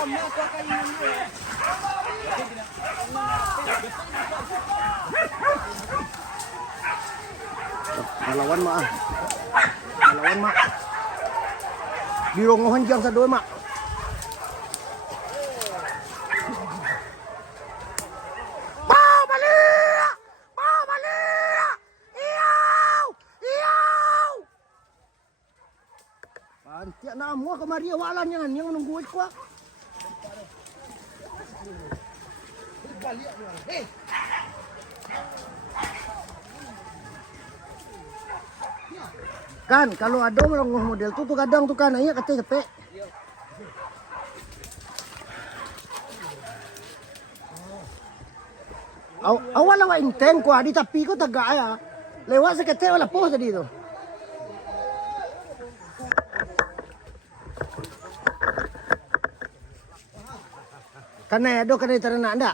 Lawan mak. Lawan mak. Di rongohan jang sa doon mak. Pau balik! Pau balik! Iyaw! Iyaw! Pantiak na mo kamari awalan yan yang menunggu ko. Kan kalau ada orang model tuh kadang tuh kan iya katanya capek. Awal awal inten ko adi tapi ko taga ya. Lewat sa kate wala po sa dito. Kanay ado kanay tarana anda.